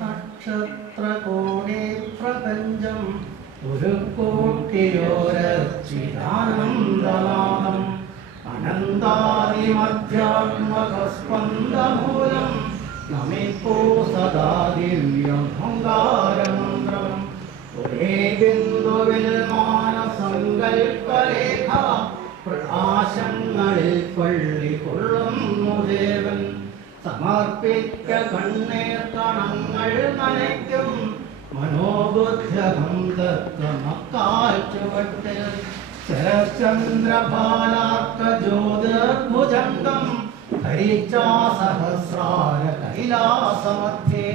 നക്ഷത്രകോടി പ്രപഞ്ചം ഒരു കോട്ടിയോരച്ചിദാനന്ദനാദം അനന്താദിമധ്യാത്മകസ്പന്ദമൂലം നമിപ്പോ സദാ ദിവ്യം ഓംകാരമന്ത്രം ഒരേ ബിന്ദുവിൽ മാനസങ്കൽപ്പരേഖ പ്രകാശങ്ങളിൽ പള്ളികൊള്ളുന്നു ദേവൻ സമർപ്പിക്ക കണ്ണീർക്കണങ്ങൾ നനയ്ക്കും മനോബുദ്ധ്യകം ദത്തമക്കാൽ ചുവട്ടിൽ ശരചന്ദ്രപാലാർക്ക ജ്യോതിർഭുജംഗം ധരിച്ചാസഹസ്രാര കൈലാസമധ്യേ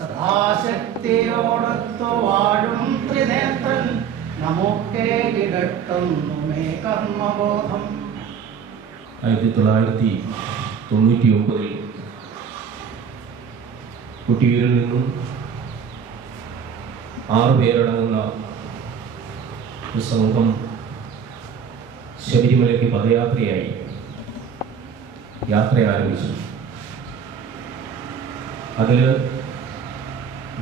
സദാശക്തിയോടൊത്തു വാഴും ത്രിനേത്രൻ നമുക്കേ കിടട്ടുന്നു മേ കർമ്മബോധം. 1999 കുട്ടിയൂരിൽ നിന്നും 6 പേരടങ്ങുന്ന ഒരു സംഘം ശബരിമലയ്ക്ക് പദയാത്രയായി യാത്ര ആരംഭിച്ചു. അതിൽ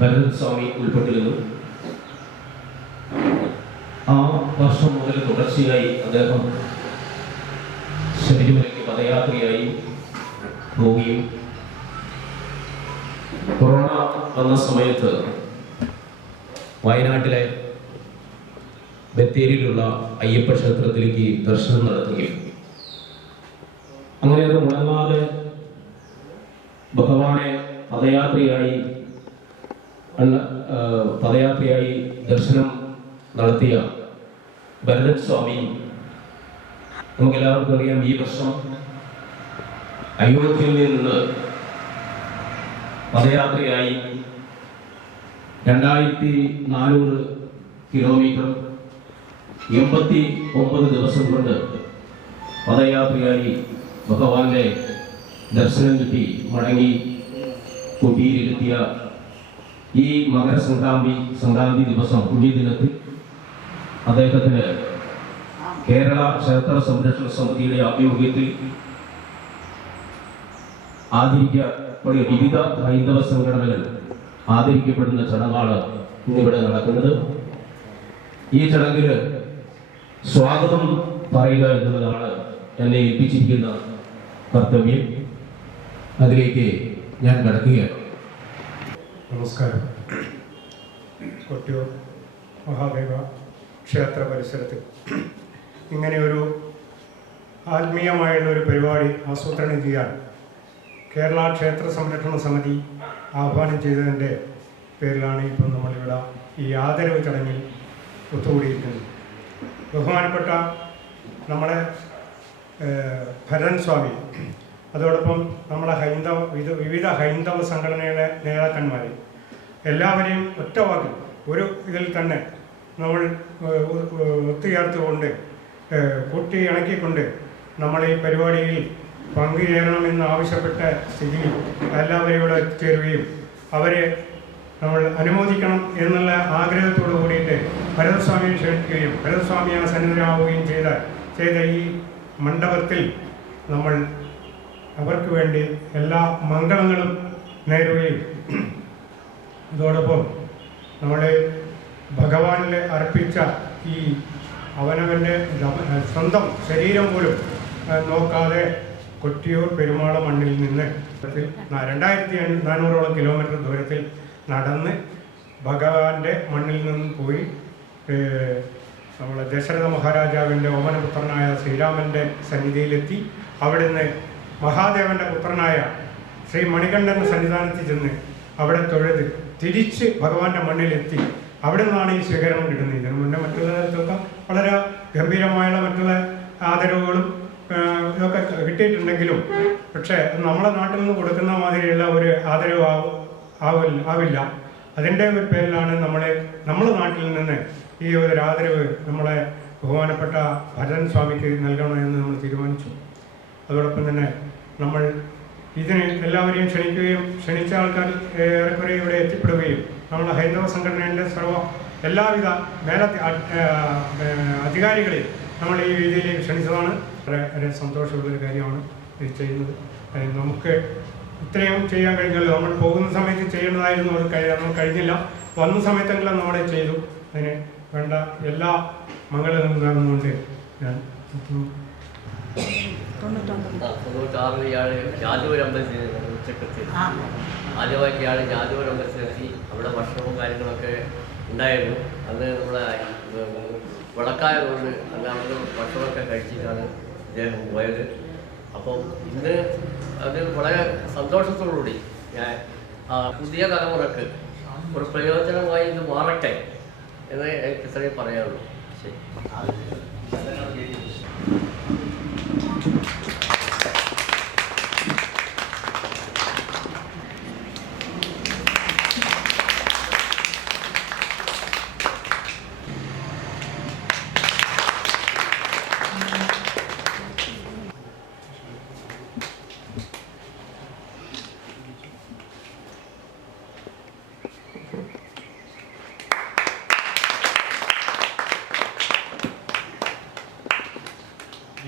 ഭരത് സ്വാമി ഉൾപ്പെട്ടിരുന്നു. ആ വർഷം മുതൽ തുടർച്ചയായി അദ്ദേഹം ശബരിമലയ്ക്ക് പദയാത്രയായി പോവുകയും കൊറോണ വന്ന സമയത്ത് വയനാട്ടിലെ ബത്തേരിയിലുള്ള അയ്യപ്പ ക്ഷേത്രത്തിലേക്ക് ദർശനം നടത്തുകയും അങ്ങനെ അത് മുടങ്ങാതെ ഭഗവാനെ പദയാത്രയായി ദർശനം നടത്തിയ ഭരത് സ്വാമി നമുക്കെല്ലാവർക്കും അറിയാം. ഈ വർഷം അയോധ്യയിൽ നിന്ന് പദയാത്രയായി 2400 കിലോമീറ്റർ 89 ദിവസം കൊണ്ട് പദയാത്രയായി ഭഗവാന്റെ ദർശനം കിട്ടി മടങ്ങി കുട്ടിയിലിരുത്തിയ ഈ സംക്രാന്തി ദിവസം പുണ്യദിനത്തിൽ അദ്ദേഹത്തിന് കേരള ക്ഷേത്ര സംരക്ഷണ സമിതിയുടെ ആഭിമുഖ്യത്തിൽ ആദരിക്കപ്പെടുന്ന വിവിധ ഹൈന്ദവ സംഘടനകൾ ആദരിക്കപ്പെടുന്ന ചടങ്ങാണ് ഇന്നിവിടെ നടക്കുന്നത്. ഈ ചടങ്ങിൽ സ്വാഗതം പറയുക എന്നുള്ളതാണ് എന്നെ ഏൽപ്പിച്ചിരിക്കുന്ന കർത്തവ്യം. അതിലേക്ക് ഞാൻ കടക്കുകയാണ്. നമസ്കാരം. കൊട്ടിയൂർ മഹാദേവ ക്ഷേത്ര പരിസരത്ത് ഇങ്ങനെയൊരു ആത്മീയമായുള്ളൊരു പരിപാടി ആസൂത്രണം ചെയ്യാൻ കേരള ക്ഷേത്ര സംരക്ഷണ സമിതി ആഹ്വാനം ചെയ്തതിൻ്റെ പേരിലാണ് ഇപ്പം നമ്മളിവിടെ ഈ ആദരവ് ചടങ്ങിൽ ഒത്തുകൂടിയിരിക്കുന്നത്. ബഹുമാനപ്പെട്ട നമ്മുടെ ഭരതൻ സ്വാമി, അതോടൊപ്പം നമ്മുടെ വിവിധ ഹൈന്ദവ സംഘടനയുടെ നേതാക്കന്മാർ എല്ലാവരെയും ഒറ്റവാക്കിൽ ഒരു ഇതിൽ തന്നെ നമ്മൾ ഒത്തുചേർത്തുകൊണ്ട് കൂട്ടി ഇണക്കിക്കൊണ്ട് നമ്മൾ ഈ പരിപാടിയിൽ പങ്കുചേരണമെന്ന് ആവശ്യപ്പെട്ട സ്ഥിതിയിൽ എല്ലാവരും ഇവിടെ എത്തിച്ചേരുകയും അവരെ നമ്മൾ അനുമോദിക്കണം എന്നുള്ള ആഗ്രഹത്തോടു കൂടിയിട്ട് ഭരതസ്വാമിയെ ക്ഷണിക്കുകയും ഭരതസ്വാമിയെ സന്നിധനാവുകയും ചെയ്ത ഈ മണ്ഡപത്തിൽ നമ്മൾ അവർക്ക് വേണ്ടി എല്ലാ മംഗളങ്ങളും നേരുകയും അതോടൊപ്പം നമ്മൾ ഭഗവാനിൽ അർപ്പിച്ച ഈ അവനവൻ്റെ സ്വന്തം ശരീരം പോലും നോക്കാതെ കൊട്ടിയൂർ പെരുമാള മണ്ണിൽ നിന്ന് 2400 കിലോമീറ്റർ ദൂരത്തിൽ നടന്ന് ഭഗവാന്റെ മണ്ണിൽ നിന്ന് പോയി നമ്മളെ ദശരഥ മഹാരാജാവിൻ്റെ ഓമനപുത്രനായ ശ്രീരാമൻ്റെ സന്നിധിയിലെത്തി. അവിടുന്ന് മഹാദേവൻ്റെ പുത്രനായ ശ്രീ മണികണ്ഠൻ്റെ സന്നിധാനത്തിൽ ചെന്ന് അവിടെ തൊഴുത് തിരിച്ച് ഭഗവാന്റെ മണ്ണിലെത്തി. അവിടെ നിന്നാണ് ഈ സ്വീകരണം കിട്ടുന്നത്. ഇതിനു മുന്നേ മറ്റുള്ള സ്ഥലത്തൊക്കെ വളരെ ഗംഭീരമായുള്ള മറ്റുള്ള ആദരവുകളും ഇതൊക്കെ കിട്ടിയിട്ടുണ്ടെങ്കിലും പക്ഷേ നമ്മളെ നാട്ടിൽ നിന്ന് കൊടുക്കുന്ന മാതിരിയുള്ള ഒരു ആദരവ് ആവില്ല. അതിൻ്റെ ഒരു പേരിലാണ് നമ്മളെ നാട്ടിൽ നിന്ന് ഈ ഒരു ആദരവ് നമ്മളെ ബഹുമാനപ്പെട്ട ഭരതൻ സ്വാമിക്ക് നൽകണമെന്ന് നമ്മൾ തീരുമാനിച്ചു. അതോടൊപ്പം തന്നെ നമ്മൾ ഇതിന് എല്ലാവരെയും ക്ഷണിക്കുകയും ക്ഷണിച്ച ആൾക്കാർ ഏറെക്കുറെ ഇവിടെ എത്തിപ്പെടുകയും നമ്മുടെ ഹൈന്ദവ സംഘടനയുടെ എല്ലാവിധ അധികാരികളെയും നമ്മൾ ഈ രീതിയിലേക്ക് ക്ഷണിച്ചതാണ്. വളരെ സന്തോഷമുള്ളൊരു കാര്യമാണ് ഇത് ചെയ്യുന്നത്. നമുക്ക് ഇത്രയും ചെയ്യാൻ കഴിഞ്ഞല്ലോ. നമ്മൾ പോകുന്ന സമയത്ത് ചെയ്യേണ്ടതായിരുന്നു, അത് നമ്മൾ കഴിഞ്ഞില്ല. വന്ന സമയത്തെങ്കിലും നമ്മളെ ചെയ്തു. അതിന് വേണ്ട എല്ലാ മംഗളവും ഉണ്ടാകുന്നുണ്ട്. ഞാൻ 96 ഇയാൾ ജാതിപുരം അമ്പലത്തിൽ ഉച്ചക്കത്ത് ആദ്യമായിട്ട് ഇയാൾ ജാതിപുരം അമ്പലത്തിലെത്തി. അവിടെ ഭക്ഷണവും കാര്യങ്ങളൊക്കെ ഉണ്ടായിരുന്നു. അന്ന് നമ്മളെ വിളക്കായതുകൊണ്ട് അല്ലാതെ ഭക്ഷണമൊക്കെ കഴിച്ചിട്ടാണ് ഇദ്ദേഹം പോയത്. അപ്പം ഇന്ന് അത് വളരെ സന്തോഷത്തോടുകൂടി ഞാൻ പുതിയ തലമുറക്ക് ഒരു പ്രയോജനമായി ഇത് മാറട്ടെ എന്ന് എനിക്ക് ഇത്രയും പറയാനുള്ളൂ. ശരി.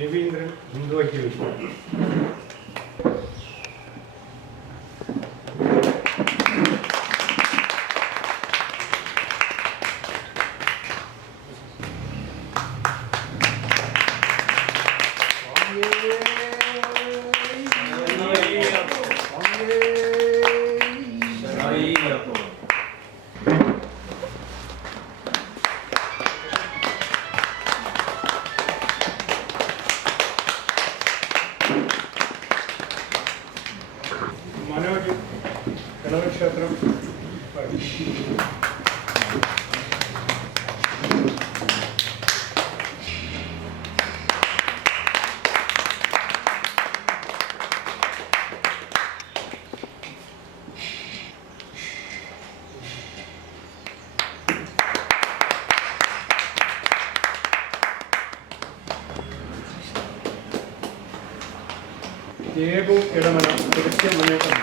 രവീന്ദ്രൻ ഹിന്ദുവയ്ക്ക് വെച്ചു. മനോജ് ഗണപക്ഷേത്രം ദേവു ഇടമല തിരിച്ച് മുന്നേറ്റം.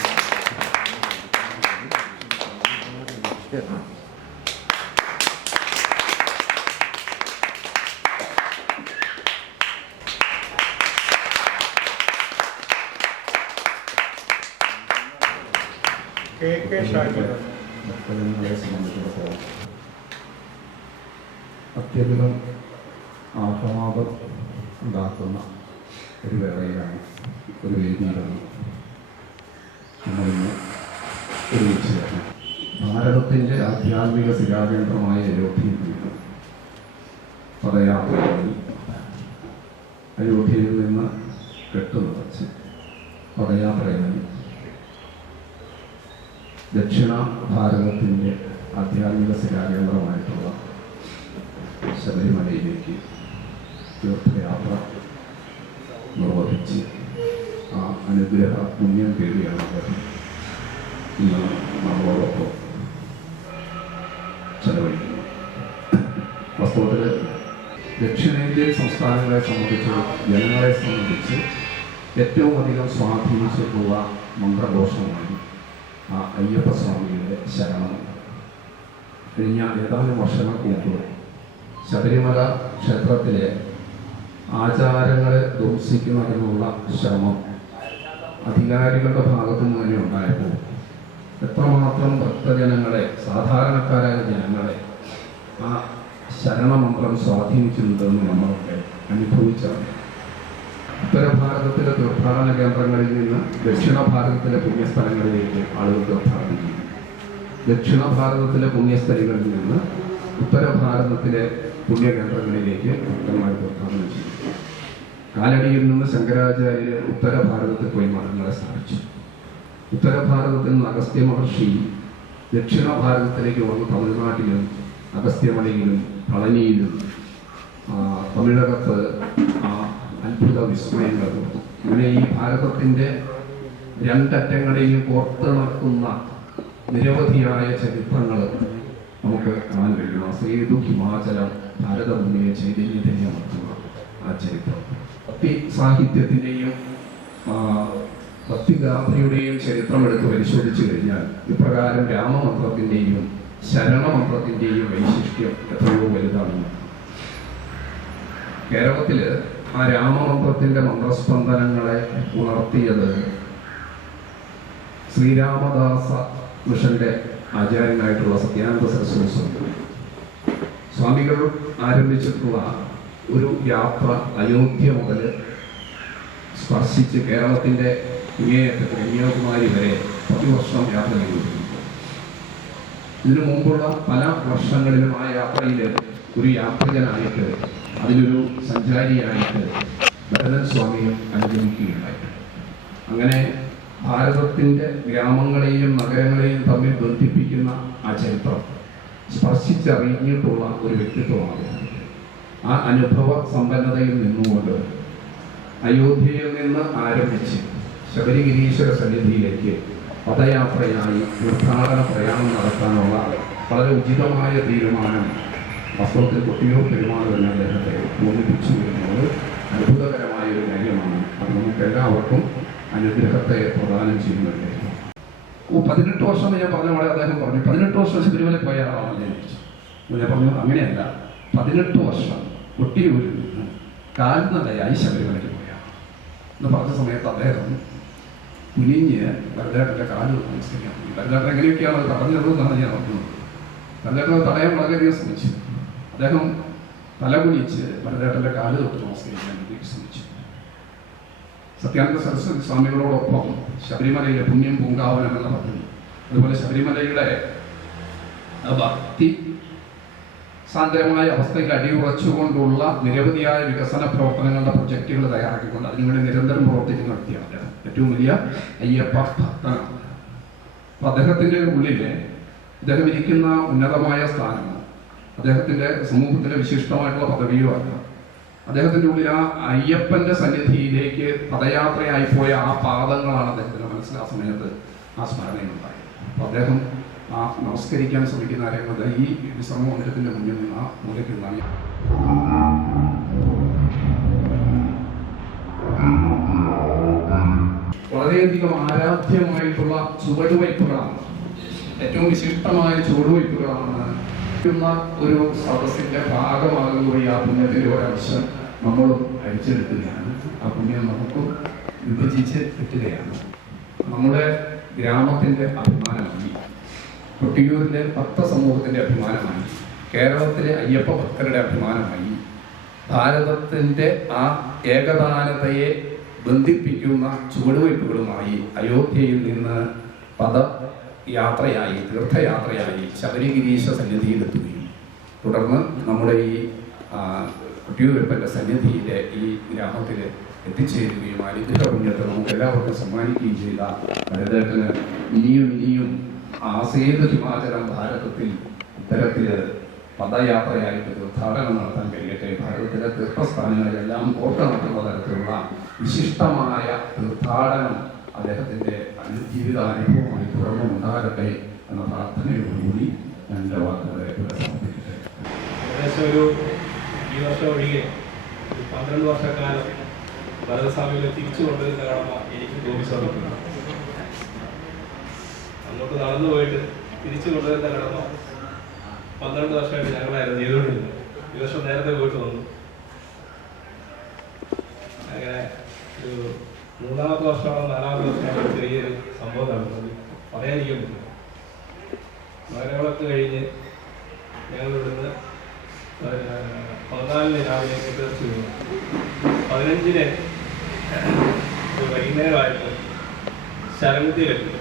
കെ ഷാജി അത്യധികം ആഹ്ലാദം ഉണ്ടാക്കുന്ന ഒരു വേളയിലാണ്, ഒരു വേദിയിലാണ് നമ്മളിന്ന് ഒരുമിച്ച് ചേർന്നത്. ഭാരതത്തിൻ്റെ ആധ്യാത്മിക ശിലാകേന്ദ്രമായ അയോധ്യയിൽ നിന്ന് പദയാത്രകളിൽ അയോധ്യയിൽ നിന്ന് കെട്ടുനിറച്ച് പദയാത്രകളിൽ ദക്ഷിണ ഭാരതത്തിൻ്റെ ആധ്യാത്മിക ശിലാകേന്ദ്രമായിട്ടുള്ള ശബരിമലയിലേക്ക് തീർത്ഥയാത്ര നിർവഹിച്ച് ആ അനുഗ്രഹ പുണ്യം തേടിയാണ് അദ്ദേഹം ഇന്ന് നമ്മളോടൊപ്പം ചെലവഴിക്കുന്നത്. വാസ്തവത്തിൽ ദക്ഷിണേന്ത്യൻ സംസ്ഥാനങ്ങളെ സംബന്ധിച്ച്, ജനങ്ങളെ സംബന്ധിച്ച് ഏറ്റവും അധികം സ്വാധീനിച്ചിട്ടുള്ള മന്ത്രഘോഷമാണ് ആ അയ്യപ്പസ്വാമിയുടെ ശരണം. കഴിഞ്ഞ ഏതാനും വർഷങ്ങൾക്ക് മുമ്പ് ശബരിമല ക്ഷേത്രത്തിലെ ആചാരങ്ങളെ ധ്വംസിക്കുന്നതിനുള്ള ശ്രമം അധികാരികളുടെ ഭാഗത്തു നിന്ന് തന്നെ ഉണ്ടായപ്പോൾ എത്രമാത്രം ഭക്തജനങ്ങളെ, സാധാരണക്കാരായ ജനങ്ങളെ ആ ശരണമന്ത്രം സ്വാധീനിച്ചിട്ടുണ്ടെന്ന് നമ്മളൊക്കെ അനുഭവിച്ചറിഞ്ഞു. ഉത്തര ഭാരതത്തിലെ തീർത്ഥാടന കേന്ദ്രങ്ങളിൽ നിന്ന് ദക്ഷിണ ഭാരതത്തിലെ പുണ്യസ്ഥലങ്ങളിലേക്ക് ആളുകൾ തീർത്ഥാടനം ചെയ്യും. ദക്ഷിണ ഭാരതത്തിലെ പുണ്യസ്ഥലികളിൽ നിന്ന് ഉത്തര ഭാരതത്തിലെ പുണ്യകേന്ദ്രങ്ങളിലേക്ക് ഭക്തന്മാർ തീർത്ഥാടനം ചെയ്യും. കാലടിയിൽ നിന്ന് ശങ്കരാചാര്യർ ഉത്തര ഭാരതത്തിൽ പോയി മഠങ്ങളെ സ്ഥാപിച്ചു. ഉത്തര ഭാരതത്തിൽ നിന്ന് അഗസ്ത്യ മഹർഷി ദക്ഷിണ ഭാരതത്തിലേക്ക് വന്ന് തമിഴ്നാട്ടിലും അഗസ്ത്യമലയിലും പളനിയിലും തമിഴകത്ത് അത്ഭുത വിസ്മയങ്ങൾ. ഇങ്ങനെ ഈ ഭാരതത്തിൻ്റെ രണ്ടറ്റങ്ങളെയും കോർത്തിണക്കുന്ന നിരവധിയായ ചരിത്രങ്ങൾ നമുക്ക് കാണാൻ കഴിയണം. സേതു ഹിമാചലം ഭാരതഭൂമിയെ ചൈതന്യതന്യമാക്കുന്ന ആ ചരിത്രം. ഭക്തി സാഹിത്യത്തിൻ്റെയും ഭക്തിഗാഥയുടെയും ചരിത്രം എടുത്ത് പരിശോധിച്ചു കഴിഞ്ഞാൽ ഇപ്രകാരം രാമമന്ത്രത്തിൻ്റെയും ശരണമന്ത്രത്തിൻ്റെയും വൈശിഷ്ട്യം എത്രയോ വലുതാണെന്ന്. കേരളത്തിൽ ആ രാമമന്ത്രത്തിൻ്റെ മന്ത്രസ്പന്ദനങ്ങളെ ഉണർത്തിയത് ശ്രീരാമദാസ മിഷന്റെ ആചാര്യനായിട്ടുള്ള സത്യാനന്ദ സരസ്വതി സ്വാമി സ്വാമികൾ ആരംഭിച്ചിട്ടുള്ള ഒരു യാത്ര അയോധ്യ മുതൽ സ്പർശിച്ച് കേരളത്തിൻ്റെ ഇങ്ങേയറ്റത്ത് കന്യാകുമാരി വരെ പ്രതിവർഷം യാത്ര ചെയ്തിട്ടുണ്ട്. ഇതിനു മുമ്പുള്ള പല വർഷങ്ങളിലും ആ യാത്രയിൽ ഒരു യാത്രികനായിട്ട് അതിലൊരു സഞ്ചാരിയായിട്ട് ഭരതൻ സ്വാമിയും അനുഗമിക്കുകയുണ്ടായി. അങ്ങനെ ഭാരതത്തിൻ്റെ ഗ്രാമങ്ങളെയും നഗരങ്ങളെയും തമ്മിൽ ബന്ധിപ്പിക്കുന്ന ആ ചരിത്രം സ്പർശിച്ചറിഞ്ഞിട്ടുള്ള ഒരു വ്യക്തിത്വമാണ്. ആ അനുഭവ സമ്പന്നതയിൽ നിന്നുകൊണ്ട് അയോധ്യയിൽ നിന്ന് ആരംഭിച്ച് ശബരിഗിരീശ്വര സന്നിധിയിലേക്ക് പദയാത്രയായി തീർത്ഥാടന പ്രയാണം നടത്താനുള്ള വളരെ ഉചിതമായ തീരുമാനം വാസ്തവത്തിൽ കൊട്ടിയൂർ പെരുമാൾ എന്ന അദ്ദേഹത്തെ തോന്നിപ്പിച്ചു വരുന്നത് അത്ഭുതകരമായ ഒരു കാര്യമാണ്. അത് നമുക്ക് എല്ലാവർക്കും അനുഗ്രഹത്തെ പ്രദാനം ചെയ്യുന്നുണ്ട്. 18 വർഷം ഞാൻ പറഞ്ഞ പോലെ അദ്ദേഹം പറഞ്ഞു 18 വർഷം ശബരിമല പോയ ആളാണെന്ന് ഞാൻ പറഞ്ഞു. അങ്ങനെയല്ല, 18 വർഷം കൊട്ടിയൂരിൽ നിന്ന് കാൽനടയായി ശബരിമലയ്ക്ക് പോയ എന്ന് പറഞ്ഞ സമയത്ത് അദ്ദേഹം കുനിഞ്ഞ് ഭരതേട്ടൻ്റെ കാല് നമസ്കരിക്കാൻ പോയി. ഭരതേട്ടൻ എങ്ങനെയൊക്കെയാണ് അത് തടഞ്ഞതെന്നാണ് ഞാൻ ഓർക്കുന്നത്. ഭരതേട്ടൻ തടയാൻ വളരെയധികം ശ്രമിച്ചു. അദ്ദേഹം തലകുനിച്ച് ഭരതേട്ടൻ്റെ കാല് തൊട്ട് നമസ്കരിക്കാൻ വേണ്ടി ശ്രമിച്ചു. സത്യാനന്ദ സരസ്വതി സ്വാമികളോടൊപ്പം ശബരിമലയിലെ പുണ്യം പൂങ്കാവനം എന്ന പദ്ധതി, അതുപോലെ ശബരിമലയുടെ ഭക്തി സാന്ദ്രമായ അവസ്ഥയിൽ അടിയുറച്ചുകൊണ്ടുള്ള നിരവധിയായ വികസന പ്രവർത്തനങ്ങളുടെ പ്രൊജക്റ്റുകൾ തയ്യാറാക്കിക്കൊണ്ട് അതിനുവേണ്ടി നിരന്തരം പ്രവർത്തിക്കുന്ന വ്യക്തിയാണ് അദ്ദേഹം. ഏറ്റവും വലിയ അയ്യപ്പ ഭക്തനാണ്. അപ്പൊ അദ്ദേഹത്തിന്റെ ഉള്ളിലെ അദ്ദേഹം ഇരിക്കുന്ന ഉന്നതമായ സ്ഥാനമോ അദ്ദേഹത്തിന്റെ സമൂഹത്തിലെ വിശിഷ്ടമായിട്ടുള്ള പദവിയോ അല്ല. അദ്ദേഹത്തിന്റെ ഉള്ളിൽ ആ അയ്യപ്പന്റെ സന്നിധിയിലേക്ക് പദയാത്രയായി പോയ ആ പാദങ്ങളാണ് അദ്ദേഹത്തിന്റെ മനസ്സിൽ ആ സമയത്ത് ആ സ്മരണയുണ്ടായത്. അപ്പൊ അദ്ദേഹം ആ നമസ്കരിക്കാൻ ശ്രമിക്കുന്ന ആരെങ്കിലും ഈ വിശ്രമ മന്ദിരത്തിന്റെ മുന്നിൽ നിന്ന് ആ മൂലയ്ക്ക് നിന്നാണ്. വളരെയധികം ആരാധ്യമായിട്ടുള്ള ചുവടുവയ്പ്പുകളാണ്, ഏറ്റവും വിശിഷ്ടമായ ചുവടുവയ്പ്പുകളാണ് ഒരു സദസ്സിന്റെ ഭാഗമാകുന്ന ആ പുണ്യത്തിന്റെ ഒരംശം നമ്മളും അടിച്ചെടുക്കുകയാണ്. ആ പുണ്യം നമുക്കും വിഭജിച്ച് കിട്ടുകയാണ്. നമ്മുടെ ഗ്രാമത്തിന്റെ അഭിമാനമായി, കൊട്ടിയൂരിലെ ഭക്ത സമൂഹത്തിന്റെ അഭിമാനമായി, കേരളത്തിലെ അയ്യപ്പ ഭക്തരുടെ അഭിമാനമായി, ഭാരതത്തിന്റെ ആ ഏകദാനതയെ ബന്ധിപ്പിക്കുന്ന ചുവടുവയ്പ്പുകളുമായി അയോധ്യയിൽ നിന്ന് പദയാത്രയായി തീർത്ഥയാത്രയായി ശബരിഗിരീശ സന്നിധിയിലെത്തുകയും തുടർന്ന് നമ്മുടെ ഈ കൊട്ടിയൂരപ്പൻ്റെ സന്നിധിയിലെ ഈ ഗ്രാമത്തിൽ എത്തിച്ചേരുകയും അനുഗ്രഹ പുണ്യത്തെ നമുക്ക് എല്ലാവർക്കും സമ്മാനിക്കുകയും ചെയ്ത ഭരതേട്ടന് ഇനിയും ഇനിയും ആസേതു ഹിമാചലം ഭാരതത്തിൽ ഇത്തരത്തിൽ പദയാത്രയായിട്ട് തീർത്ഥാടനം നടത്താൻ കഴിയട്ടെ. ഭാരതത്തിലെ തീർത്ഥസ്ഥാനങ്ങളിലെല്ലാം ഓർക്കനടത്തുന്ന തരത്തിലുള്ള വിശിഷ്ടമായ തീർത്ഥാടനം അദ്ദേഹത്തിൻ്റെ ജീവിതാനുഭവമായി തുടർന്നും ഉണ്ടാകട്ടെ എന്ന പ്രാർത്ഥനയോടുകൂടി എൻ്റെ വാക്കുകളെ സമർപ്പിക്കട്ടെ. ഏകദേശം ഈ വർഷം ഒഴികെ 12 വർഷക്കാലം ഭരതസ്വാമികളെ തിരിച്ചു കൊണ്ടുവരുന്ന കടമ എനിക്ക് തോന്നിച്ചിട്ടുണ്ട്. അങ്ങോട്ട് നടന്നു പോയിട്ട് തിരിച്ചു കൊണ്ടുവരുന്ന കടമ 12 വർഷമായിട്ട് ഞങ്ങളായിരുന്നു ചെയ്തുകൊണ്ടിരുന്നത്. ഈ വർഷം നേരത്തെ പോയിട്ട് വന്നു. അങ്ങനെ ഒരു 3-ാമത്തെ വർഷമാണോ 4-ാമത്തെ വർഷമാണോ ചെറിയൊരു സംഭവം നടന്നത്. പറയാതിരിക്കാൻ പറ്റില്ല. മകരങ്ങളൊക്കെ കഴിഞ്ഞ് ഞങ്ങൾ ഇവിടുന്ന് 14-ന് രാവിലെ തിരിച്ചു പോയി. 15-ന് വൈകുന്നേരമായിട്ട് ശരംകുത്തിയിലെത്തി.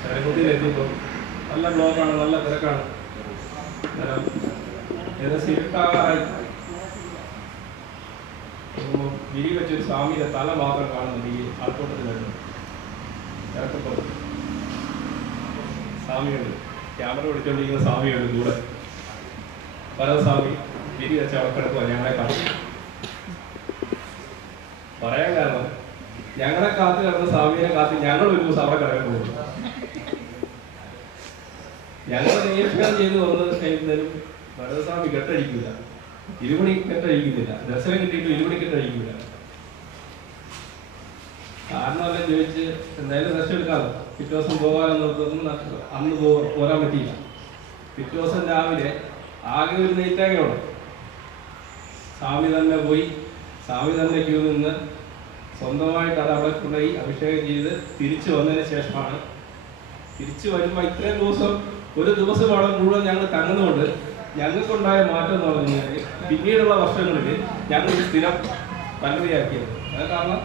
ശരംകുത്തിയിലെത്തിയപ്പോൾ നല്ല ബ്ലോക്കാണ്, നല്ല തിരക്കാണ്. ഏകദേശം ഇരുട്ടാകാറായി വിരി വെച്ചൊരു സ്വാമിയുടെ തല മാത്രം കാണുന്നുണ്ട് ഈ ആൾക്കൂട്ടത്തിലായിട്ട്. ഇറക്കപ്പോൾ സ്വാമിയുണ്ട്, ക്യാമറ പിടിച്ചുകൊണ്ടിരിക്കുന്ന സ്വാമിയുണ്ട് കൂടെ. ഭരതസ്വാമി വിരി വെച്ച് അവിടെ കിടക്കുക. ഞങ്ങളെ കാത്തു പറയാൻ കാരണം ഞങ്ങളെ കാത്ത് കിടന്ന സ്വാമിയെ കാത്ത് ഞങ്ങൾ ഒരു ദിവസം അവിടെ കിടക്കാൻ പോകുന്നു. ഞങ്ങൾ നിയന്ത്രണം ചെയ്ത് വന്നത് കഴിയുന്നതിനും ഭരതസ്വാമി കെട്ടഴിക്കില്ല, 20 മണി കെട്ടഴിക്കുന്നില്ല. ദർശനം കിട്ടിയിട്ട് 20 മണി കെട്ടഴിക്കില്ല. കാരണം എല്ലാം ചോദിച്ച് എന്തായാലും ദർശനം എടുക്കാമോ, പിറ്റേ ദിവസം പോകാമെന്ന് അന്ന് പോരാൻ പറ്റിയില്ല. പിറ്റേ ദിവസം രാവിലെ ആകെ ഒരു നെയ്റ്റാകെയുള്ളൂ. സ്വാമി തന്നെ പോയി, സ്വാമി തന്നെ ക്യൂ നിന്ന് സ്വന്തമായിട്ട് അത് അവിടെ കൊണ്ടുപോയി അഭിഷേകം ചെയ്ത് തിരിച്ചു വന്നതിന് ശേഷമാണ് തിരിച്ചു വരുമ്പോൾ ഇത്രയും ദിവസം ഒരു ദിവസം അവിടെ മുഴുവൻ ഞങ്ങൾ തങ്ങുന്നതുകൊണ്ട് ഞങ്ങൾക്കുണ്ടായ മാറ്റം എന്ന് പറഞ്ഞു കഴിഞ്ഞാൽ പിന്നീടുള്ള വർഷങ്ങളിൽ ഞങ്ങൾ സ്ഥിരം പല്ലവിയാക്കിയത്. അത് കാരണം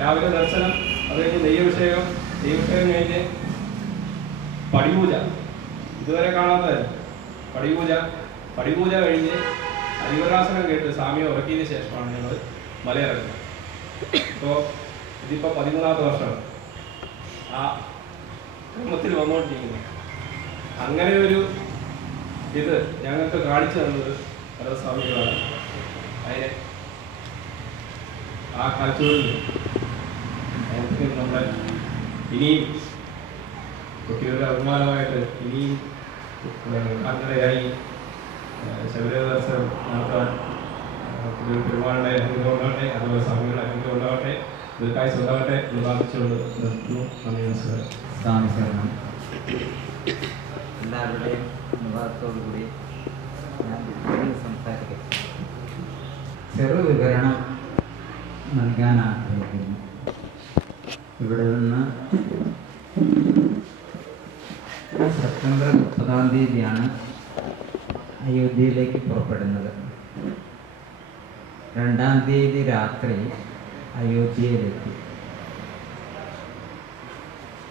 രാവിലെ ദർശനം, അത് കഴിഞ്ഞ് നെയ്യഭിഷേകം കഴിഞ്ഞ് പടിപൂജ, ഇതുവരെ കാണാത്തതായിരുന്നു. പടിപൂജ കഴിഞ്ഞ് ഹരിവരാസനം കേട്ട് സ്വാമിയെ ഉറക്കിയതിന് ശേഷമാണ് ഞങ്ങൾ മലയിറങ്ങുന്നത്. ഇപ്പോൾ ഇതിപ്പോൾ 13ാമത്തെ വർഷമാണ് ആ ക്രമത്തിൽ വന്നുകൊണ്ടിരിക്കുന്നത്. അങ്ങനെ ഒരു ഇത് ഞങ്ങൾക്ക് കാണിച്ചു തന്നത് പല സ്വാമികളാണ്. അതിനെ ആ കാഴ്ചകളിൽ നമുക്ക് നമ്മളെ ഇനിയും കുട്ടികളുടെ അഭിമാനമായിട്ട് ഇനിയും അങ്ങനെയായി ശബരിമല ദർശനം നടത്താൻ പെരുമാളുടെ അനുഗ്രഹം ഉണ്ടാകട്ടെ, അതുപോലെ സ്വാമികളുടെ അനുഗ്രഹം ഉണ്ടാകട്ടെ, ദീർഘായുസ്സ് ഉണ്ടാകട്ടെ എന്ന് പ്രാർത്ഥിച്ചുകൊണ്ട് നിർത്തുന്നു. നന്ദി, നമസ്കാരം. സ്വാമി ശരണം. എല്ലാവരുടെയും അനുവാദത്തോടുകൂടി ഞാൻ സംസാരിക്കും. ചെറു വിവരണം നൽകാൻ ആഗ്രഹിക്കുന്നു. ഇവിടെ നിന്ന് സെപ്റ്റംബർ 30-ാം തീയതിയാണ് അയോധ്യയിലേക്ക് പുറപ്പെടുന്നത്. 2-ാം തീയതി രാത്രി അയോധ്യയിലെത്തി.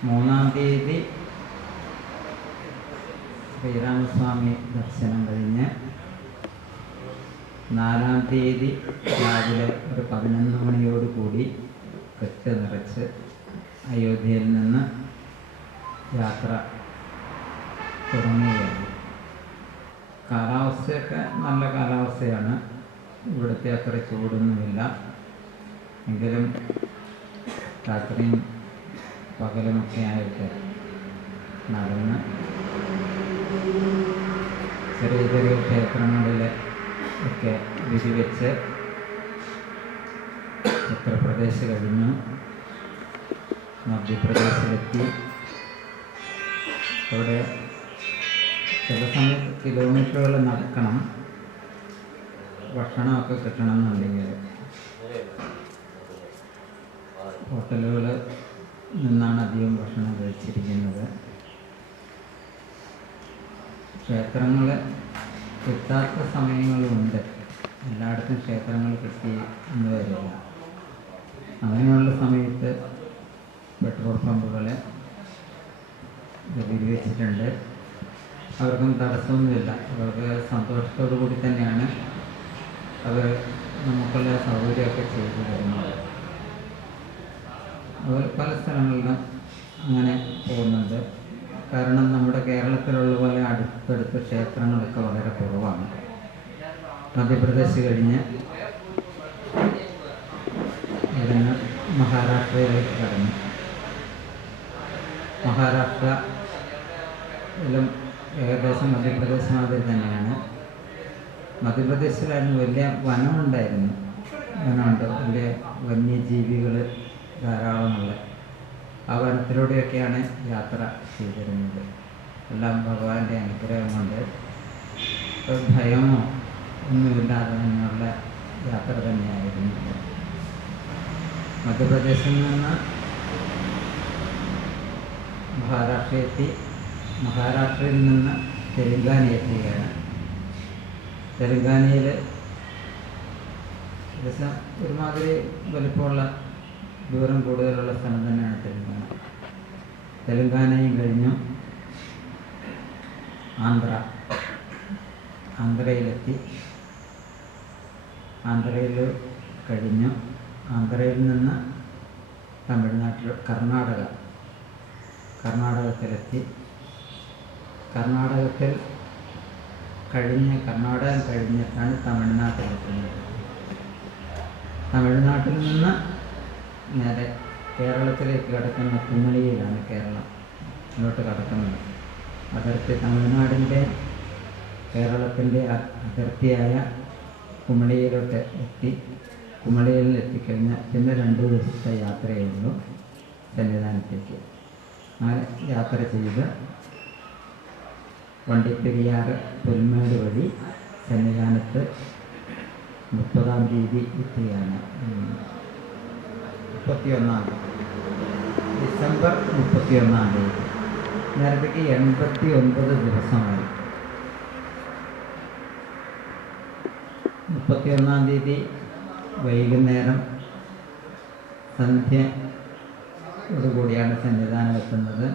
3-ാം തീയതി ശ്രീരാമസ്വാമി ദർശനം കഴിഞ്ഞ് 4-ാം തീയതി രാവിലെ ഒരു 11 മണിയോടുകൂടി കെട്ട് നിറച്ച് അയോധ്യയിൽ നിന്ന് യാത്ര തുടങ്ങുകയാണ്. കാലാവസ്ഥയൊക്കെ നല്ല കാലാവസ്ഥയാണ്. ഇവിടുത്തെ അത്ര ചൂടൊന്നുമില്ല. എങ്കിലും രാത്രിയും പകലുമൊക്കെ ആയിട്ട് നടന്ന് ചെറിയ ചെറിയ ക്ഷേത്രങ്ങളിൽ ഒക്കെ വിരിവെച്ച് ഉത്തർപ്രദേശ് കഴിഞ്ഞു മധ്യപ്രദേശിലെത്തി. അവിടെ ചില സമയത്ത് കിലോമീറ്ററുകൾ നടക്കണം ഭക്ഷണമൊക്കെ കിട്ടണമെന്നുണ്ടെങ്കിൽ. ഹോട്ടലുകളിൽ നിന്നാണ് അധികം ഭക്ഷണം കഴിച്ചിരിക്കുന്നത്. ക്ഷേത്രങ്ങൾ കിട്ടാത്ത സമയങ്ങളുണ്ട്. എല്ലായിടത്തും ക്ഷേത്രങ്ങൾ കിട്ടി എന്ന് വരില്ല. അങ്ങനെയുള്ള സമയത്ത് പെട്രോൾ പമ്പുകൾ വിരിവെച്ചിട്ടുണ്ട്. അവർക്കും തടസ്സമൊന്നുമില്ല. അവർക്ക് സന്തോഷത്തോടു കൂടി തന്നെയാണ് അവർ നമുക്കുള്ള സൗകര്യമൊക്കെ ചെയ്തു തരുന്നത്. അവർ പല സ്ഥലങ്ങളിലും അങ്ങനെ പോകുന്നുണ്ട്. കാരണം നമ്മുടെ കേരളത്തിലുള്ള പോലെ അടുത്തടുത്ത് ക്ഷേത്രങ്ങളൊക്കെ വളരെ കുറവാണ്. മധ്യപ്രദേശ് കഴിഞ്ഞ് ഇവിടുന്ന് മഹാരാഷ്ട്രയിലേക്ക് കടന്നു. മഹാരാഷ്ട്രയിലും ഏകദേശം മധ്യപ്രദേശ് മാതിരി തന്നെയാണ്. മധ്യപ്രദേശിലായിരുന്നു വലിയ വനമുണ്ടായിരുന്നു. വനമുണ്ട്, വലിയ വന്യജീവികൾ ധാരാളമുള്ള. ആ വനത്തിലൂടെയൊക്കെയാണ് യാത്ര ചെയ്തിരുന്നത്. എല്ലാം ഭഗവാന്റെ അനുഗ്രഹം കൊണ്ട് ഭയമോ ഒന്നുമില്ലാതെ തന്നെയുള്ള യാത്ര തന്നെയായിരുന്നു. മധ്യപ്രദേശിൽ നിന്ന് മഹാരാഷ്ട്ര എത്തി. മഹാരാഷ്ട്രയിൽ നിന്ന് തെലുങ്കാന എത്തുകയാണ്. തെലുങ്കാനയിൽ ഏകദേശം ഒരുമാതിരി വലിപ്പമുള്ള ദൂരം കൂടുതലുള്ള സ്ഥലം തന്നെയാണ് തെലുങ്കാന. തെലുങ്കാനയും കഴിഞ്ഞു ആന്ധ്രയിലെത്തി. ആന്ധ്രയിൽ കഴിഞ്ഞു. ആന്ധ്രയിൽ നിന്ന് തമിഴ്നാട്ടിൽ കർണാടകത്തിലെത്തി. കർണാടകം കഴിഞ്ഞിട്ടാണ് തമിഴ്നാട്ടിലെത്തുന്നത്. തമിഴ്നാട്ടിൽ നിന്ന് നേരെ കേരളത്തിലേക്ക് കടക്കുന്ന കുമളിയിലാണ് കേരളത്തിലോട്ട് കടക്കുന്നത്. തമിഴ്നാടിൻ്റെ കേരളത്തിൻ്റെ അതിർത്തിയായ കുമളിയിലോട്ട് എത്തി. കുമളിയിൽ എത്തിക്കഴിഞ്ഞാൽ പിന്നെ 2 ദിവസത്തെ യാത്രയുള്ളൂ സന്നിധാനത്തേക്ക്. ആ യാത്ര ചെയ്ത് വണ്ടിപ്പെരിയാർ പുൽമേട് വഴി സന്നിധാനത്ത് 30-ാം തീയതി എത്തുകയാണ്. 31-ാം തീയതി, ഡിസംബർ 31-ാം തീയതി. നേരത്തേക്ക് 89 ദിവസമായി. 31-ാം തീയതി വൈകുന്നേരം സന്ധ്യയോടുകൂടിയാണ് സന്നിധാനം എത്തുന്നത്.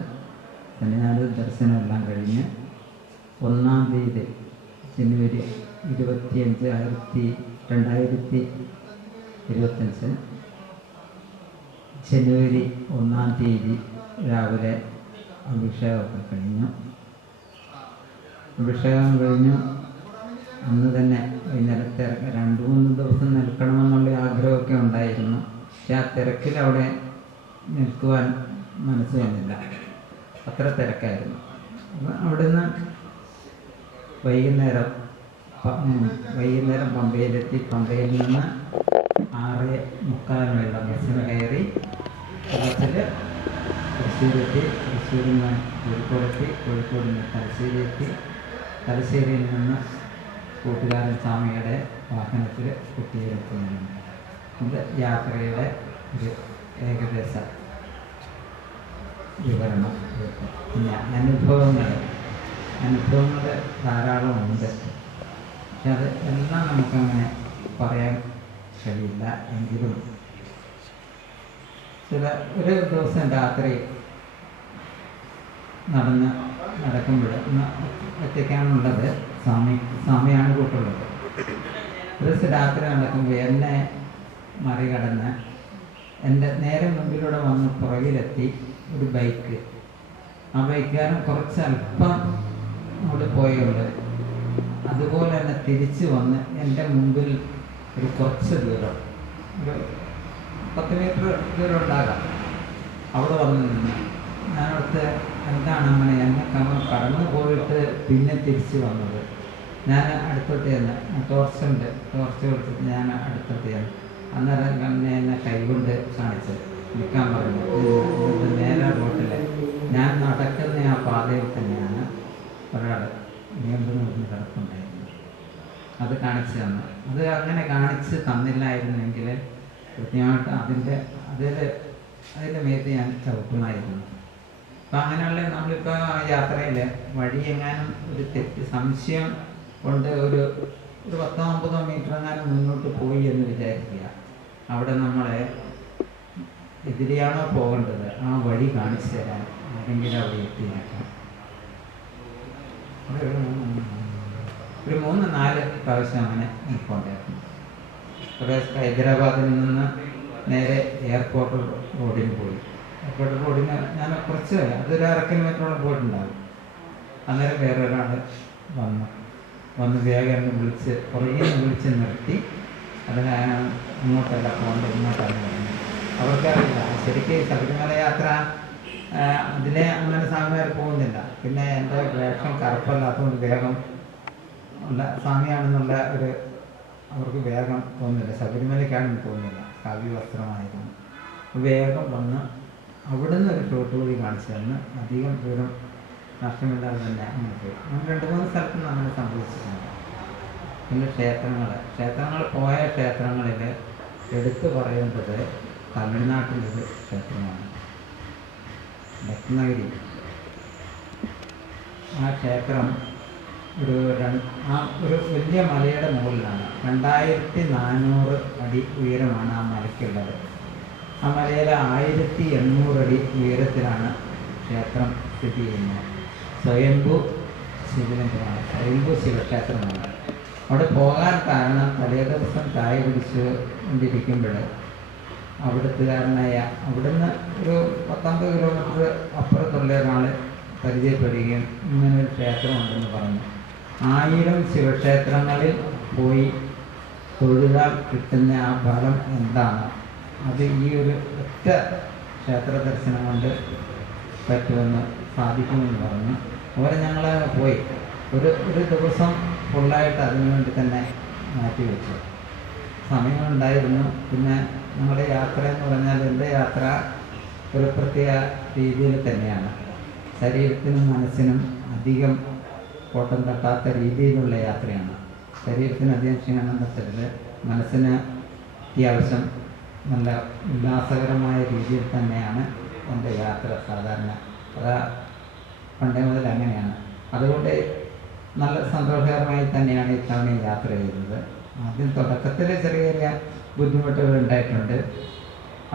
സന്നിധാന ദർശനമെല്ലാം കഴിഞ്ഞ് 1-ാം തീയതി ജനുവരി 25, 2025 ജനുവരി 1-ാം തീയതി രാവിലെ അഭിഷേകമൊക്കെ കഴിഞ്ഞു. അഭിഷേകം കഴിഞ്ഞു അന്ന് തന്നെ വൈകുന്നേരത്തെ 2-3 ദിവസം നിൽക്കണമെന്നുള്ള ആഗ്രഹമൊക്കെ ഉണ്ടായിരുന്നു. പക്ഷെ ആ തിരക്കിൽ അവിടെ നിൽക്കുവാൻ മനസ്സ് വന്നില്ല, അത്ര തിരക്കായിരുന്നു. അപ്പം അവിടുന്ന് വൈകുന്നേരം പമ്പയിലെത്തി. പമ്പയിൽ നിന്ന് 6:45 ബസ്സിന് കയറി ബസ്സിൽ തലശ്ശേരിയെത്തി. തലശ്ശേരിയിൽ നിന്ന് കോഴിക്കോടെത്തി. കോഴിക്കോട് നിന്ന് തലശ്ശേരിയെത്തി. തലശ്ശേരിയിൽ നിന്ന് കൂട്ടുകാരൻ സ്വാമിയുടെ വാഹനത്തിൽ കുട്ടിയിലെത്തുന്നു. ഇത് യാത്രയുടെ ഒരു ഏകദേശ വിവരണം. പിന്നെ അനുഭവങ്ങൾ ധാരാളം ഉണ്ട്. പക്ഷെ അത് എല്ലാം നമുക്കങ്ങനെ പറയാൻ കഴിയില്ല. എങ്കിലും ഒരു ദിവസം രാത്രി നടക്കുമ്പോൾ ഒറ്റയ്ക്കാണുള്ളത്, സ്വാമിയാണ് കൂട്ടുള്ളത്. ഒരു ദിവസം രാത്രി നടക്കുമ്പോൾ എന്നെ മറികടന്ന് എൻ്റെ നേരെ മുമ്പിലൂടെ വന്ന് പുറകിലെത്തി ഒരു ബൈക്ക്. ആ ബൈക്കുകാരൻ അല്പം അവിടെ പോയുള്ളൂ. അതുപോലെ തന്നെ തിരിച്ചു വന്ന് എൻ്റെ മുമ്പിൽ ഒരു കുറച്ച് ദൂരം, ഒരു 10 മീറ്റർ ദൂരം ഉണ്ടാകാം, അവിടെ വന്ന് നിന്ന് ഞാനവിടുത്തെ എന്താണ് അങ്ങനെ എന്നെ കടന്നു പോയിട്ട് പിന്നെ തിരിച്ചു വന്നത്. ഞാൻ അടുത്തോട്ട് ചെന്ന് ടോർച്ച് കൊടുത്തിട്ട് ഞാൻ അടുത്തോട്ട് ചെന്ന് അന്നേരം എന്നെ കൈകൊണ്ട് കാണിച്ച് നിൽക്കാൻ പറഞ്ഞു. നേരെ റോട്ടിൽ ഞാൻ നടക്കുന്ന ആ പാതയിൽ തന്നെയാണ് ഒരാൾ നീണ്ടു നിർന്ന് കിടപ്പുണ്ടായിരുന്നു. അത് കാണിച്ചു തന്നു. അത് അങ്ങനെ കാണിച്ച് തന്നില്ലായിരുന്നെങ്കിൽ കൃത്യമായിട്ട് അതിൻ്റെ മേത്ത് ഞാൻ ചവിട്ടുമായിരുന്നു. അപ്പം അങ്ങനെയുള്ള നമ്മളിപ്പോൾ യാത്രയിൽ വഴി എങ്ങാനും ഒരു തെറ്റ് സംശയം കൊണ്ട് ഒരു 10-50 മീറ്റർ എങ്ങാനും മുന്നോട്ട് പോയി എന്ന് വിചാരിക്കുക. അവിടെ നമ്മളെ എതിരെയാണോ പോകേണ്ടത് ആ വഴി കാണിച്ചു തരാൻ ആരെങ്കിലും അവിടെ എത്തിയേക്കാം. ഒരു 3-4 പ്രാവശ്യം അങ്ങനെ നിൽക്കൊണ്ടായിരുന്നു. ഹൈദരാബാദിൽ നിന്ന് നേരെ എയർപോർട്ട് റോഡിന് പോയി. എയർപോർട്ട് റോഡിന് ഞാൻ കുറച്ച് അതൊരു 1/2 കിലോമീറ്ററോളം പോയിട്ടുണ്ടാകും. അന്നേരം വേറെ ഒരാൾ വന്ന് വേഗം എന്നെ പുറകെ വിളിച്ച് നിർത്തി. അതിന് അങ്ങോട്ടല്ല പോകേണ്ടത്, ഇങ്ങോട്ടാണ് പറഞ്ഞത്. അവർക്കറിയില്ല ശരിക്കും ശബരിമല യാത്ര അതിലെ അങ്ങനെ സ്വാമിമാർ പോകുന്നില്ല. പിന്നെ എൻ്റെ വേഷം കറുപ്പല്ലാത്തതുകൊണ്ട് വേഗം ഉള്ള സ്വാമിയാണെന്നുള്ള അവർക്ക് വേഗം തോന്നുന്നില്ല. ശബരിമലയ്ക്കാണെന്ന് തോന്നുന്നില്ല, കാവ്യ വസ്ത്രമായിരുന്നു. വേഗം വന്ന് അവിടുന്ന് ഒരു ഷോട്ട് കൂടി കാണിച്ചു തന്ന് അധികം ദൂരം നഷ്ടമില്ലാതെ തന്നെ അങ്ങനെ പോയി. അങ്ങനെ 2-3 സ്ഥലത്ത് നിന്ന് അങ്ങനെ സംഭവിച്ചിട്ടുണ്ട്. പിന്നെ ക്ഷേത്രങ്ങൾ പോയ ക്ഷേത്രങ്ങളിൽ എടുത്തു പറയേണ്ടത് തമിഴ്നാട്ടിലൊരു ക്ഷേത്രമാണ്, രത്നഗിരി. ആ ക്ഷേത്രം ഒരു വലിയ മലയുടെ മുകളിലാണ്. 2400 അടി ഉയരമാണ് ആ മലയ്ക്കുള്ളത്. ആ മലയിലെ 1800 അടി ഉയരത്തിലാണ് ക്ഷേത്രം സ്ഥിതി ചെയ്യുന്നത്. സ്വയംഭൂ ശിവലിംഗമാണ്, സ്വയംഭൂ ശിവക്ഷേത്രമാണ്. അവിടെ പോകാൻ കാരണം തലേ ദിവസം ചായ പിടിച്ച് കൊണ്ടിരിക്കുമ്പോൾ അവിടുന്ന് ഒരു 19 കിലോമീറ്റർ അപ്പുറത്തുള്ള ഒരാൾ പരിചയപ്പെടുകയും ഇങ്ങനൊരു ക്ഷേത്രമുണ്ടെന്ന് പറഞ്ഞു. 1000 ശിവക്ഷേത്രങ്ങളിൽ പോയി തൊഴുതാൽ കിട്ടുന്ന ആ ഫലം എന്താണ്, അത് ഈ ഒരു ഒറ്റ ക്ഷേത്ര ദർശനം കൊണ്ട് സാധിക്കുമെന്ന് പറഞ്ഞു. അതുപോലെ ഞങ്ങൾ പോയി ഒരു ദിവസം ഫുള്ളായിട്ട് അതിനുവേണ്ടി തന്നെ മാറ്റിവെച്ചു. സമയമുണ്ടായിരുന്നു. പിന്നെ നമ്മുടെ യാത്ര എന്ന് പറഞ്ഞാൽ എൻ്റെ യാത്ര ഒരു പ്രത്യേക രീതിയിൽ തന്നെയാണ്. ശരീരത്തിനും മനസ്സിനും അധികം കോട്ടം തട്ടാത്ത രീതിയിലുള്ള യാത്രയാണ്. ശരീരത്തിന് അധികം ക്ഷീണം തട്ടരുത്, മനസ്സിന് അത്യാവശ്യം നല്ല ഉല്ലാസകരമായ രീതിയിൽ തന്നെയാണ് എൻ്റെ യാത്ര സാധാരണ. അത് പണ്ടേ മുതൽ അങ്ങനെയാണ്. അതുകൊണ്ട് നല്ല സന്തോഷകരമായി തന്നെയാണ് ഇത്തവണ യാത്ര ചെയ്യുന്നത്. ആദ്യം തുടക്കത്തിൽ ചെറിയ ചെറിയ ബുദ്ധിമുട്ടുകൾ ഉണ്ടായിട്ടുണ്ട്.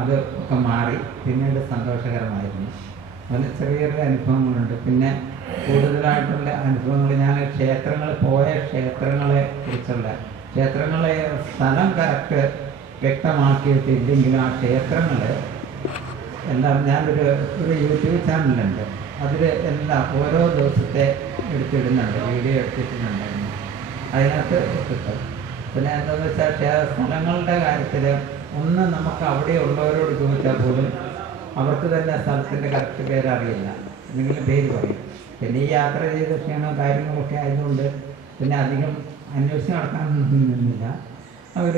അത് ഒക്കെ മാറി പിന്നീട് സന്തോഷകരമായിരുന്നു. അതിന് ചെറിയ ചെറിയ അനുഭവങ്ങളുണ്ട്. പിന്നെ കൂടുതലായിട്ടുള്ള അനുഭവങ്ങൾ ഞാൻ പോയ ക്ഷേത്രങ്ങളെ കുറിച്ചുള്ള ക്ഷേത്രങ്ങളെ സ്ഥലം കറക്റ്റ് വ്യക്തമാക്കിയിട്ടില്ലെങ്കിലും ആ ക്ഷേത്രങ്ങൾ എല്ലാം ഞാനൊരു യൂട്യൂബ് ചാനലുണ്ട്. അതിൽ എല്ലാം ഓരോ ദിവസത്തെ എടുത്തിടുന്നുണ്ട്, വീഡിയോ എടുത്തിട്ടുണ്ടായിരുന്നു. അതിനകത്ത് കിട്ടും. പിന്നെ എന്താണെന്ന് വെച്ചാൽ സ്ഥലങ്ങളുടെ കാര്യത്തിൽ ഒന്ന് നമുക്ക് അവിടെയുള്ളവരോട് ചോദിച്ചാൽ പോലും അവർക്ക് തന്നെ സ്ഥലത്തിൻ്റെ കറക്റ്റ് പേരറിയില്ല, എന്തെങ്കിലും പേര് പറയും. പിന്നെ ഈ യാത്ര ചെയ്ത ക്ഷീണോ കാര്യങ്ങളൊക്കെ ആയതുകൊണ്ട് പിന്നെ അധികം അന്വേഷിച്ച് നടക്കാനൊന്നും നിന്നില്ല. അവർ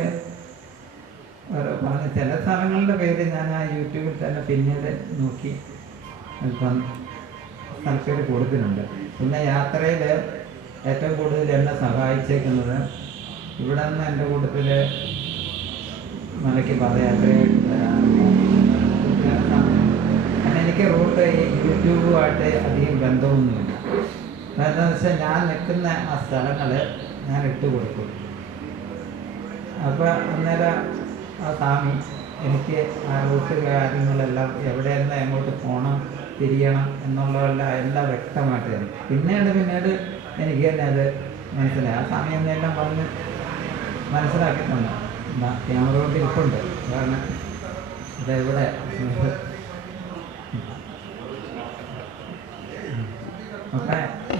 പറഞ്ഞ ചില സ്ഥലങ്ങളുടെ പേര് ഞാൻ ആ യൂട്യൂബിൽ തന്നെ പിന്നീട് നോക്കി ഇപ്പം സ്ഥലപ്പേര് കൊടുക്കുന്നുണ്ട്. പിന്നെ യാത്രയിൽ ഏറ്റവും കൂടുതൽ എന്നെ സഹായിച്ചേക്കുന്നത് ഇവിടെ നിന്ന് എൻ്റെ കൂട്ടത്തിൽ മലയ്ക്ക് പദയാത്രയായിട്ട് വരാറുണ്ട്. കാരണം എനിക്ക് റൂട്ട് ഈ യൂട്യൂബുമായിട്ട് അധികം ബന്ധമൊന്നുമില്ല. എന്താണെന്ന് വെച്ചാൽ ഞാൻ നിൽക്കുന്ന ആ സ്ഥലങ്ങൾ ഞാൻ ഇട്ട് കൊടുക്കും. അപ്പോൾ അന്നേരം ആ സ്വാമി എനിക്ക് ആ റൂട്ട് കാര്യങ്ങളെല്ലാം എവിടെ നിന്ന് എങ്ങോട്ട് പോകണം, തിരിയണം എന്നുള്ളതെല്ലാം എല്ലാം വ്യക്തമായിട്ട് തരും. പിന്നീട് എനിക്ക് തന്നെ അത് മനസ്സിലായി. ആ സ്വാമി എന്നെല്ലാം പറഞ്ഞ് മനസ്സിലാക്കി തന്നു. ക്യാമറ കൊണ്ട് ഇരിപ്പുണ്ട്. കാരണം ഇതെവിടെ ഒക്കെ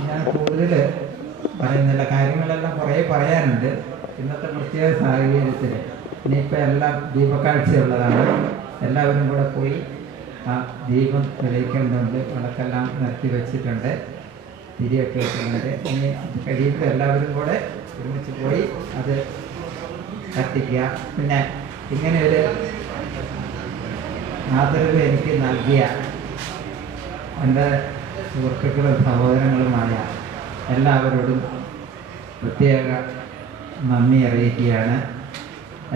ഞാൻ കൂടുതൽ പറയുന്നില്ല. കാര്യങ്ങളെല്ലാം കുറേ പറയാനുണ്ട്. ഇന്നത്തെ പ്രത്യേക സാഹചര്യത്തിൽ ഇനിയിപ്പോൾ എല്ലാം ദീപക്കാഴ്ചയുള്ളതാണ്. എല്ലാവരും കൂടെ പോയി ആ ദീപം തെളിയിക്കേണ്ടതുണ്ട്. വിളക്കെല്ലാം നിർത്തി വെച്ചിട്ടുണ്ട്, തിരിയൊക്കെ വെച്ചിട്ടുണ്ട്. ഇനി കഴിയുമ്പോൾ എല്ലാവരും കൂടെ ഒരുമിച്ച് പോയി അത് കത്തിക്കുക. പിന്നെ ഇങ്ങനെ ഒരു ആദരവ് എനിക്ക് നൽകിയ എൻ്റെ സുഹൃത്തുക്കളും സഹോദരങ്ങളുമായ എല്ലാവരോടും പ്രത്യേക നന്ദി അറിയിക്കുകയാണ്.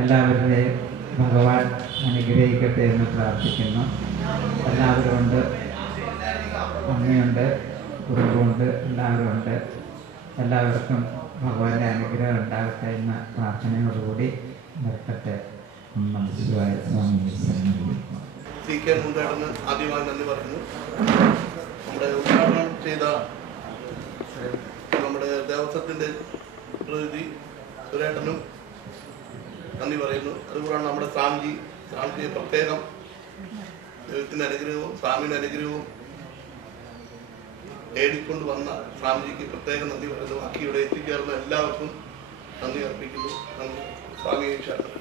എല്ലാവരുടെയും ഭഗവാൻ അനുഗ്രഹിക്കട്ടെ എന്ന് പ്രാർത്ഥിക്കുന്നു. എല്ലാവരും ഉണ്ട്, അമ്മയുണ്ട്, കുടുംബമുണ്ട്, എല്ലാവരും ഉണ്ട്. എല്ലാവർക്കും ഭഗവാന്റെ അനുഗ്രഹം ഉണ്ടാകട്ടെ എന്ന പ്രാർത്ഥനയോടുകൂടി നിർത്തട്ടെ. ശിവായ സ്വാമി. സി കെ മുണ്ടേടന് ആദ്യമായി നന്ദി പറയുന്നു. നമ്മുടെ ഉദ്ഘാടനം ചെയ്ത നമ്മുടെ ദേവസ്വത്തിൻ്റെ പ്രതിനിധി സുരേട്ടനും നന്ദി പറയുന്നു. അതുകൂടാണ് നമ്മുടെ സ്വാമിജിയെ പ്രത്യേകം ദൈവത്തിൻ്റെ അനുഗ്രഹവും സ്വാമിയുടെ അനുഗ്രഹവും നേടിക്കൊണ്ട് വന്ന സ്വാമിജിക്ക് പ്രത്യേകം നന്ദി പറയുന്നു. ബാക്കി ഇവിടെ എത്തിച്ചേർന്ന എല്ലാവർക്കും നന്ദി അർപ്പിക്കുന്നു. നന്ദി. സ്വാമി ശരണം.